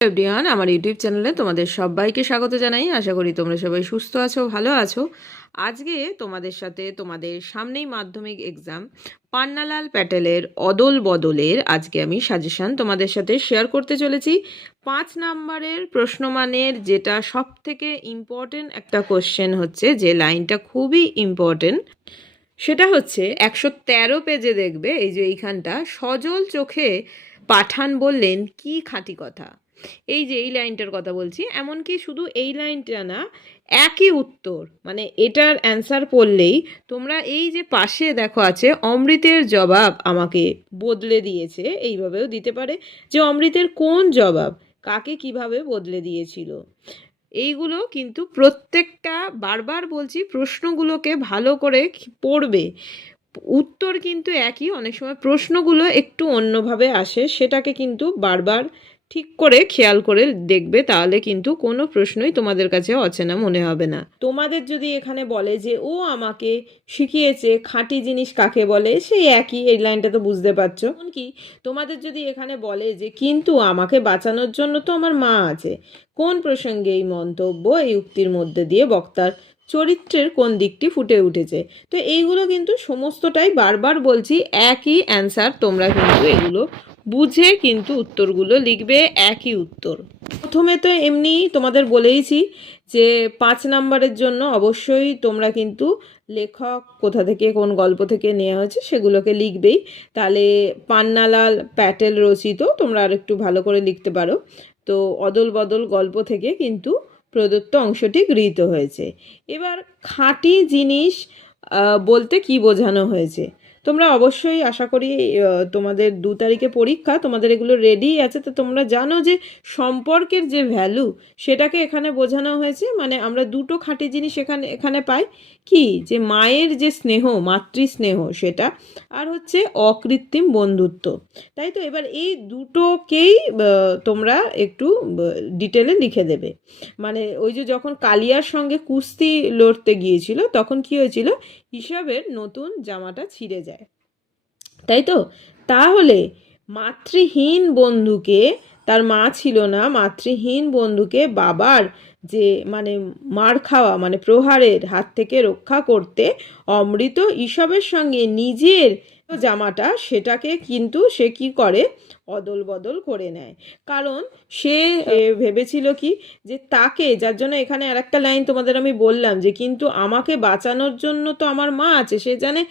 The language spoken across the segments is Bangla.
এভরিওয়ান, আমার ইউটিউব চ্যানেলে তোমাদের সবাইকে স্বাগত জানাই। আশা করি তোমরা সবাই সুস্থ আছো, ভালো আছো। আজকে তোমাদের সাথে তোমাদের সামনেই মাধ্যমিক এক্সাম, পান্নালাল প্যাটেলের অদল বদলের আজকে আমি সাজেশন তোমাদের সাথে শেয়ার করতে চলেছি। 5 নাম্বারের প্রশ্নমানের যেটা সব থেকে ইম্পর্টেন্ট একটা কোশ্চেন হচ্ছে, যে লাইনটা খুবই ইম্পর্টেন্ট, সেটা হচ্ছে 113 পেজে দেখবে। এই যে এইখানটা, সজল চোখে পাঠান বললেন কি খাঁটি কথা। এই যে এই লাইনটার কথা বলছি, এমনকি শুধু এই লাইনটা না, একই উত্তর, মানে এটার অ্যান্সার পড়লেই তোমরা এই যে পাশে দেখো আছে অমৃতের জবাব আমাকে বদলে দিয়েছে, এইভাবেও দিতে পারে যে অমৃতের কোন জবাব কাকে কিভাবে বদলে দিয়েছিল। এইগুলো কিন্তু প্রত্যেকটা, বারবার বলছি, প্রশ্নগুলোকে ভালো করে পড়বে। উত্তর কিন্তু একই, অনেক সময় প্রশ্নগুলো একটু অন্যভাবে আসে, সেটাকে কিন্তু বারবার ঠিক করে খেয়াল করে দেখবে, তাহলে কিন্তু কোনো প্রশ্নই তোমাদের কাছে অচেনা মনে হবে না। তোমাদের যদি এখানে বলে যে ও আমাকে শিখিয়েছে খাঁটি জিনিস কাকে বলে, সেই একই, এই লাইনটা তো বুঝতে পারছো। এমনকি তোমাদের যদি এখানে বলে যে কিন্তু আমাকে বাঁচানোর জন্য তো আমার মা আছে, কোন প্রসঙ্গে এই মন্তব্য, এই উক্তির মধ্যে দিয়ে বক্তার চরিত্রের কোন দিকটি ফুটে উঠেছে। তো এইগুলো কিন্তু সমস্তটাই, বারবার বলছি, একই অ্যান্সার। তোমরা কিন্তু এগুলো বুঝে কিন্তু উত্তরগুলো লিখবে, একই উত্তর। প্রথমে তো এমনি তোমাদের বলেইছি যে 5 নাম্বারের জন্য অবশ্যই তোমরা কিন্তু লেখক কোথা থেকে, কোন গল্প থেকে নেওয়া হয়েছে সেগুলোকে লিখবেই। তাহলে পান্নালাল প্যাটেল রচিত, তোমরা আর একটু ভালো করে লিখতে পারো। তো অদল বদল গল্প থেকে কিন্তু প্রদত্ত অংশটি গৃহীত হয়েছে। এবার খাঁটি জিনিস বলতে কি বোঝানো হয়েছে, তোমরা অবশ্যই, আশা করি তোমাদের 2 তারিখে পরীক্ষা, তোমাদের এগুলো রেডি আছে, তো তোমরা জানো যে সম্পর্কের যে ভ্যালু সেটাকে এখানে বোঝানো হয়েছে। মানে আমরা দুটো খাঁটি জিনিস এখানে পাই, কি, যে মায়ের যে স্নেহ, মাতৃস্নেহ, সেটা, আর হচ্ছে অকৃত্রিম বন্ধুত্ব। তাই তো এবার এই দুটোকেই তোমরা একটু ডিটেলে লিখে দেবে। মানে ওই যে যখন কালিয়ার সঙ্গে কুস্তি লড়তে গিয়েছিল, তখন কি হয়েছিল, হিসাবের নতুন জামাটা ছিঁড়ে যায়, তাই তো। তাহলে মাতৃহীন বন্ধুকে, তার মা ছিল না, মাতৃহীন বন্ধুকে বাবার যে মানে মার খাওয়া, মানে প্রহারের হাত থেকে রক্ষা করতে অমৃত ঈশবের সঙ্গে নিজের জামাটা, সেটাকে কিন্তু সে কি করে, অদল বদল করে নেয়। কারণ সে ভেবেছিল কি, যে তাকে, যার জন্য এখানে আর একটা লাইন তোমাদের আমি বললাম যে কিন্তু আমাকে বাঁচানোর জন্য তো আমার মা আছে, সে জানে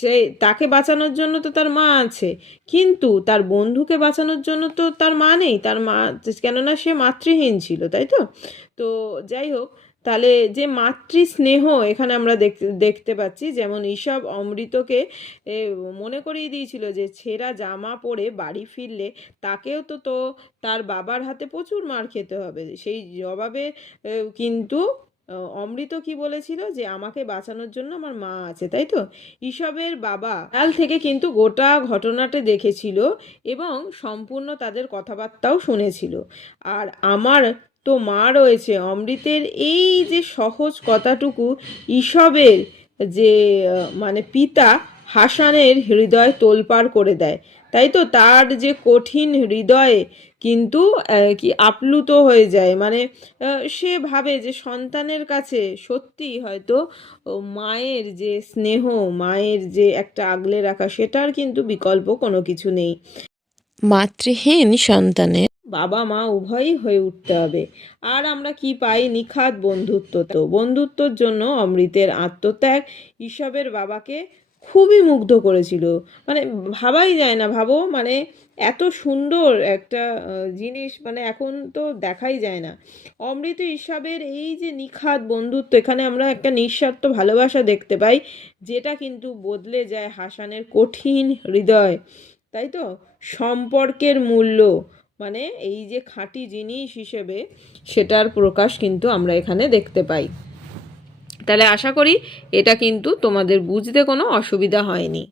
সে, তাকে বাঁচানোর জন্য তো তার মা আছে, কিন্তু তার বন্ধুকে বাঁচানোর জন্য তো তার মা নেই, তার মা, কেননা সে মাতৃহীন ছিল, তাই তো। তো যাই হোক, তাহলে যে মাতৃস্নেহ এখানে আমরা দেখতে পাচ্ছি, যেমন ঈশব অমৃতকে মনে করিয়ে দিয়েছিল যে ছেঁড়া জামা পরে বাড়ি ফিরলে তাকেও তো তার বাবার হাতে প্রচুর মার খেতে হবে। সেই জবাবে কিন্তু অমৃত কি বলেছিল, যে আমাকে বাঁচানোর জন্য আমার মা আছে, তাই তো। ঈশবের বাবা কাল থেকে কিন্তু গোটা ঘটনাটা দেখেছিল এবং সম্পূর্ণ তাদের কথাবার্তাও শুনেছিল। আর আমার তো মা রয়েছে। অমৃতের এই যে সহজ কথাটুকু ঈশবের যে মানে পিতা হাসানের হৃদয় তোলপাড় করে দেয়, তাই তো। তার যে কঠিন হৃদয়ে কিন্তু কি আপ্লুত হয়ে যায়, মানে সে ভাবে যে সন্তানের কাছে সত্যি হয়তো মায়ের যে স্নেহ, মায়ের যে একটা আগলে রাখা, সেটার কিন্তু বিকল্প কোনো কিছু নেই। মাতৃহীন সন্তানের বাবা মা উভয়ই হয়ে উঠতে হবে। আর আমরা কি পাই, নিখাদ বন্ধুত্ব। তো বন্ধুত্বর জন্য অমৃতের আত্মত্যাগ ঈশবের বাবাকে খুবই মুগ্ধ করেছিল। মানে ভাবাই যায় না, ভাবো, মানে এত সুন্দর একটা জিনিস মানে এখন তো দেখাই যায় না। অমৃত ঈশবের এই যে নিখাদ বন্ধুত্ব, এখানে আমরা একটা নিঃস্বার্থ ভালোবাসা দেখতে পাই, যেটা কিন্তু বদলে যায় হাসানের কঠিন হৃদয়, তাই তো। সম্পর্কের মূল্য, মানে এই যে খাঁটি জিনিস হিসেবে, সেটার প্রকাশ কিন্তু আমরা এখানে দেখতে পাই। তাহলে আশা করি এটা কিন্তু তোমাদের বুঝতে কোনো অসুবিধা হয়নি।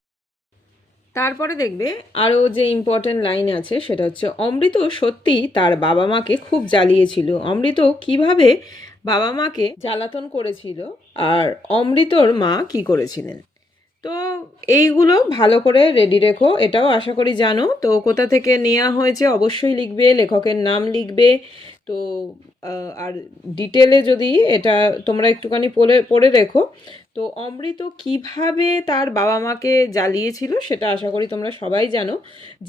তারপরে দেখবে আরও যে ইম্পর্ট্যান্ট লাইন আছে, সেটা হচ্ছে অমৃত সত্যি তার বাবা মাকে খুব জ্বালিয়েছিল। অমৃত কিভাবে বাবা মাকে জ্বালাতন করেছিল, আর অমৃতর মা কি করেছিলেন। তো তো এইগুলো ভালো করে রেডি রেখো, এটাও আশা করি জানো। তো কোথা থেকে নেওয়া হয়েছে অবশ্যই লিখবে, লেখকের নাম লিখবে। তো আর ডিটেলে যদি এটা তোমরা একটুখানি পড়ে পড়ে রেখো। তো অমৃত কিভাবে তার বাবা মাকে জ্বালিয়েছিল সেটা আশা করি তোমরা সবাই জানো।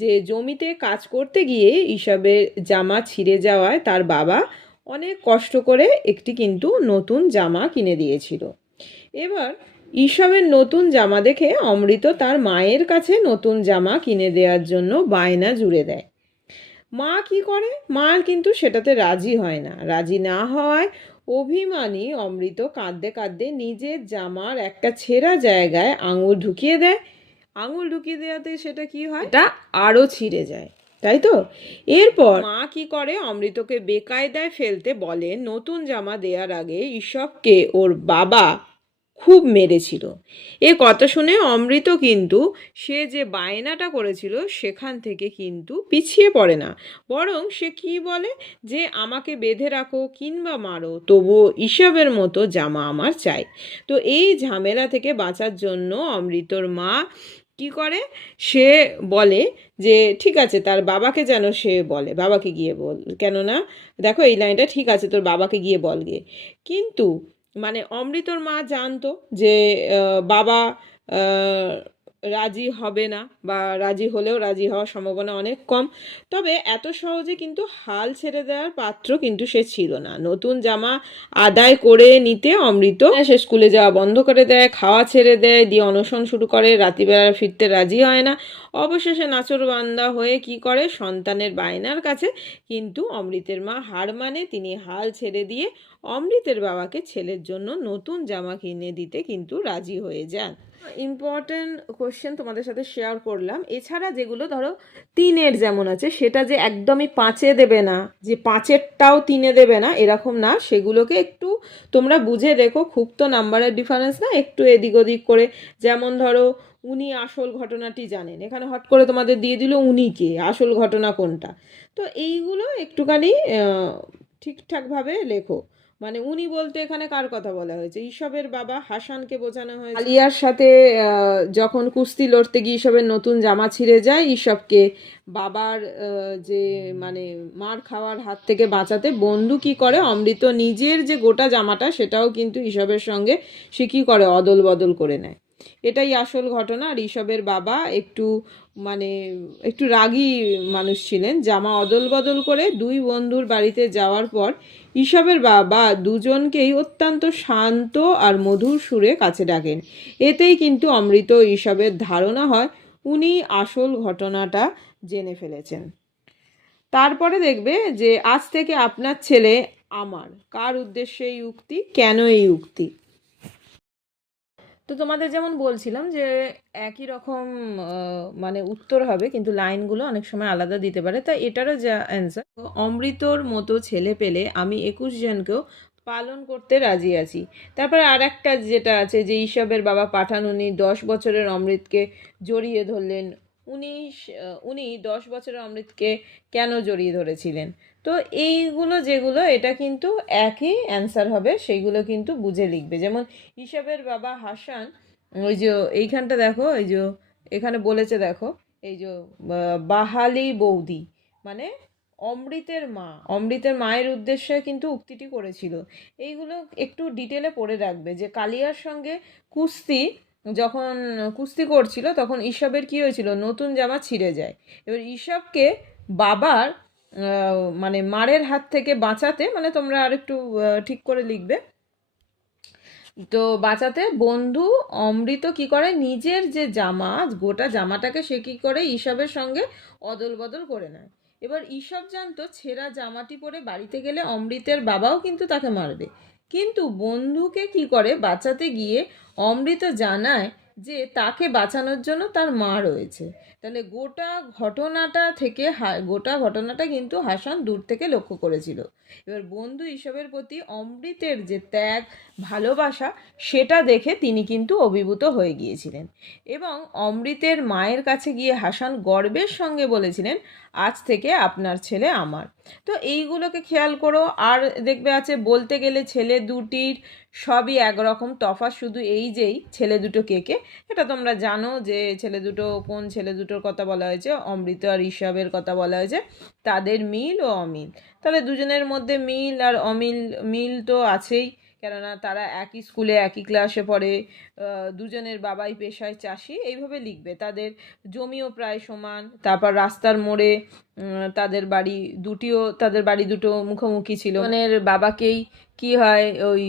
যে জমিতে কাজ করতে গিয়ে ঈশবের জামা ছিঁড়ে যাওয়ায় তার বাবা অনেক কষ্ট করে একটি কিন্তু নতুন জামা কিনে দিয়েছিল। এবার ঈশবের নতুন জামা দেখে অমৃত তার মায়ের কাছে নতুন জামা কিনে দেওয়ার জন্য বায়না জুড়ে দেয়। মা কি করে? মা কিন্তু সেটাতে রাজি হয় না। রাজি না হওয়ায় অভিমানী অমৃত কাঁদতে কাঁদতে নিজের জামার একটা ছেঁড়া জায়গায় আঙুল ঢুকিয়ে দেয়। আঙুল ঢুকিয়ে দেওয়াতে সেটা কি হয়? এটা আরও ছিঁড়ে যায়, তাই তো? এরপর মা কি করে? অমৃতকে বেকায়দায় ফেলতে বলে নতুন জামা দেওয়ার আগে ঈশবকে ওর বাবা খুব মেরেছিল। এ কথা শুনে অমৃত কিন্তু সে যে বায়নাটা করেছিল সেখান থেকে কিন্তু পিছিয়ে পড়ে না, বরং সে কি বলে যে আমাকে বেঁধে রাখো কিংবা মারো, তবুও ঈশবের মতো জামা আমার চাই। তো এই ঝামেলা থেকে বাঁচার জন্য অমৃতর মা কি করে? সে বলে যে ঠিক আছে, তার বাবাকে যেন সে বলে, বাবাকে গিয়ে বল, কেননা দেখো এই লাইনটা ঠিক আছে, তোর বাবাকে গিয়ে বল গিয়ে। কিন্তু মানে অমৃতর মা জানতো যে বাবা রাজি হবে না, বা রাজি হলেও রাজি হওয়ার সম্ভাবনা অনেক কম। তবে এত সহজে কিন্তু হাল ছেড়ে দেওয়ার পাত্র কিন্তু সে ছিল না। নতুন জামা আদায় করে নিতে অমৃত সে স্কুলে যাওয়া বন্ধ করে দেয়, খাওয়া ছেড়ে দেয়, দিয়ে অনশন শুরু করে, রাত্রিবেলা ফিরতে রাজি হয় না। অবশেষে নাছোড়বান্দা হয়ে কি করে? সন্তানের বায়নার কাছে কিন্তু অমৃতের মা হার মানে, তিনি হাল ছেড়ে দিয়ে অমৃতের বাবাকে ছেলের জন্য নতুন জামা কিনে দিতে কিন্তু রাজি হয়ে যান। ইম্পর্টেন্ট কোশ্চেন তোমাদের সাথে শেয়ার করলাম। এছাড়া যেগুলো ধরো তিনের যেমন আছে, সেটা যে একদমই পাঁচে দেবে না, যে পাঁচেরটাও তিনে দেবে না এরকম না, সেগুলোকে একটু তোমরা বুঝে রেখো। খুব তো নাম্বারের ডিফারেন্স না, একটু এদিক ওদিক করে। যেমন ধরো উনি আসল ঘটনাটি জানেন, এখানে হট করে তোমাদের দিয়ে দিল উনি কে, আসল ঘটনা কোনটা। তো এইগুলো একটুখানি ঠিকঠাকভাবে লেখো। মানে উনি বলতে এখানে কার কথা বলা হয়েছে? ঈশবের বাবা হাসানকে বোঝানো হয়েছে। আলিয়ার সাথে যখন কুস্তি লড়তে গিয়ে ঈশবের নতুন জামা ছিঁড়ে যায়, ঈশবকে বাবার যে মানে মার খাওয়ার হাত থেকে বাঁচাতে বন্ধু কি করে? অমৃত নিজের যে গোটা জামাটা সেটাও কিন্তু ঈশবের সঙ্গে সে কী করে? অদল বদল করে নেয়। এটাই আসল ঘটনা। আর ঈশবের বাবা একটু মানে একটু রাগী মানুষ ছিলেন। জামা অদল বদল করে দুই বন্ধুর বাড়িতে যাওয়ার পর ঈশবের বাবা দুজনকেই অত্যন্ত শান্ত আর মধুর সুরে কাছে ডাকেন। এতেই কিন্তু অমৃত ঈশবের ধারণা হয় উনি আসল ঘটনাটা জেনে ফেলেছেন। তারপরে দেখবে যে আজ থেকে আপনার ছেলে আমার, কার উদ্দেশ্যে এই উক্তি, কেন এই উক্তি। তো তোমাদের যেমন বলছিলাম যে একই রকম মানে উত্তর হবে, কিন্তু লাইনগুলো অনেক সময় আলাদা দিতে পারে। তাই এটারও যা অ্যান্সার, অমৃতর মতো ছেলে পেলে আমি 21 জনকেও পালন করতে রাজি আছি। তারপরে আর একটা যেটা আছে যে ঈশবের বাবা পাঠান, উনি 10 বছরের অমৃতকে জড়িয়ে ধরলেন। উনি 10 বছরের অমৃতকে কেন জড়িয়ে ধরেছিলেন? তো এইগুলো যেগুলো, এটা কিন্তু একই অ্যান্সার হবে, সেইগুলো কিন্তু বুঝে লিখবে। যেমন ঈশবের বাবা হাসান, ওই যে এইখানটা দেখো, এই যে এখানে বলেছে দেখো, এই যে বাহালি বৌদি মানে অমৃতের মা, অমৃতের মায়ের উদ্দেশ্যে কিন্তু উক্তিটি করেছিল। এইগুলো একটু ডিটেলে পড়ে রাখবে। যে কালিয়ার সঙ্গে যখন কুস্তি করছিল তখন ঈশবের কী হয়েছিল? নতুন জামা ছিঁড়ে যায়। এবার ঈশবকে বাবার মানে মারের হাত থেকে বাঁচাতে, মানে তোমরা আরেকটু ঠিক করে লিখবে, তো বাঁচাতে বন্ধু অমৃত কি করে? নিজের যে জামা, গোটা জামাটাকে সে কি করে? ঈশবের সঙ্গে অদল বদল করে নেয়। এবার ঈশব জানতো ছেঁড়া জামাটি পরে বাড়িতে গেলে অমৃতের বাবাও কিন্তু তাকে মারবে। কিন্তু বন্ধুকে কি করে বাঁচাতে গিয়ে অমৃত জানায় যে তাকে বাঁচানোর জন্য তার মা রয়েছে। তাহলে গোটা ঘটনাটা কিন্তু হাসান দূর থেকে লক্ষ্য করেছিল। এবার বন্ধু ঈশবের প্রতি অমৃতের যে ত্যাগ, ভালোবাসা, সেটা দেখে তিনি কিন্তু অভিভূত হয়ে গিয়েছিলেন। এবং অমৃতের মায়ের কাছে গিয়ে হাসান গর্বের সঙ্গে বলেছিলেন, আজ থেকে আপনার ছেলে আমার। তো এইগুলোকে খেয়াল করো। আর দেখবে আছে বলতে গেলে ছেলে দুটির সবই একরকম, তফাৎ শুধু এই যেই ছেলে দুটো কে কে। এটা তোমরা জানো যে ছেলে দুটো কোন ছেলে দুটোর কথা বলা হয়েছে, অমৃত আর ঋষভের কথা বলা হয়েছে। তাদের মিল ও অমিল, তাহলে দুজনের মধ্যে মিল আর অমিল, মিল তো আছেই, কেননা তারা একই স্কুলে একই ক্লাসে পড়ে, দুজনের বাবাই পেশায় চাষি, এইভাবে লিখবে। তাদের জমিও প্রায় সমান। তারপর রাস্তার মোড়ে তাদের বাড়ি দুটো মুখোমুখি ছিল। দুজনের বাবাকেই কি হয় ওই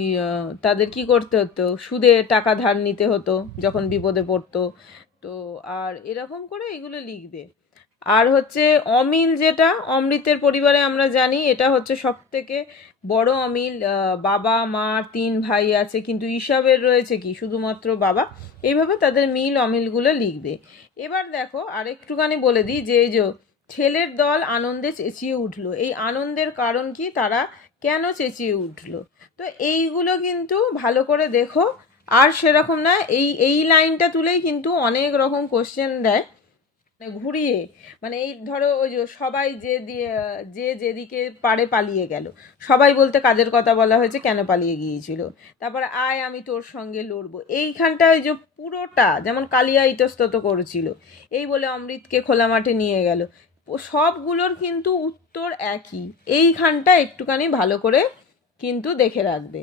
তাদের কি করতে হতো, সুদে টাকা ধার নিতে হতো যখন বিপদে পড়তো। তো আর এরকম করে এগুলো লিখবে। আর হচ্ছে অমিল, যেটা অমৃতের পরিবারে আমরা জানি এটা হচ্ছে সব থেকে বড় অমিল। বাবা মা 3 ভাই আছে, কিন্তু ঈশাবের রয়েছে কি শুধুমাত্র বাবা। এইভাবে তাদের মিল অমিলগুলো লিখবে। এবার দেখো আরেকটুখানি বলে দিই যে এই যে ছেলের দল আনন্দে চেঁচিয়ে উঠলো, এই আনন্দের কারণ কি, তারা কেন চেঁচিয়ে উঠলো, তো এইগুলো কিন্তু ভালো করে দেখো। আর সেরকম না, এই লাইনটা তুলেই কিন্তু অনেক রকম কোশ্চেন দেয়, ঘুরিয়ে। মানে এই ধরো ওই যে সবাই যে যেদিকে পারে পালিয়ে গেল, সবাই বলতে কাদের কথা বলা হয়েছে, কেন পালিয়ে গিয়েছিল। তারপর আয় আমি তোর সঙ্গে লড়বো, এইখানটা ওই যে পুরোটা যেমন কালিয়া ইতস্তত করেছিল, এই বলে অমৃতকে খোলা মাঠে নিয়ে গেল, সবগুলোর কিন্তু উত্তর একই। এইখানটা একটুখানি ভালো করে কিন্তু দেখে রাখবে,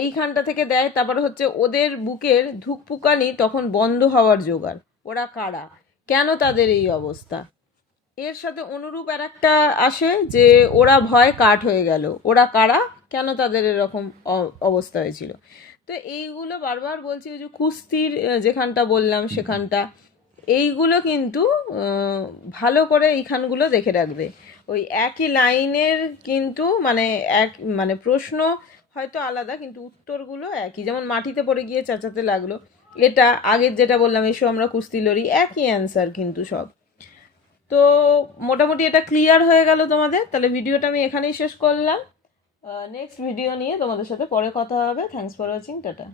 এইখানটা থেকে দেয়। তারপর হচ্ছে ওদের বুকের ধুকপুকানি তখন বন্ধ হওয়ার জোগাড়, ওরা কারা, কেন তাদের এই অবস্থা। এর সাথে অনুরূপ আর একটা আসে যে ওরা ভয় কাঠ হয়ে গেল, ওরা কারা, কেন তাদের এরকম অবস্থা হয়েছিল। তো এইগুলো বারবার বলছি, ওই যে কুস্তির যেখানটা বললাম সেখানটা, এইগুলো কিন্তু ভালো করে এইখানগুলো দেখে রাখবে। ওই একই লাইনের কিন্তু মানে প্রশ্ন হয়তো আলাদা কিন্তু উত্তরগুলো একই। যেমন মাটিতে পড়ে গিয়ে চেঁচাতে লাগলো, এটা আগের যেটা বললাম এসো আমরা কুস্তি লড়ি, একই অ্যান্সার কিন্তু সব। তো মোটামুটি এটা ক্লিয়ার হয়ে গেল তোমাদের। তাহলে ভিডিওটা আমি এখানেই শেষ করলাম। নেক্সট ভিডিও নিয়ে তোমাদের সাথে পরে কথা হবে। Thanks for watching, tata.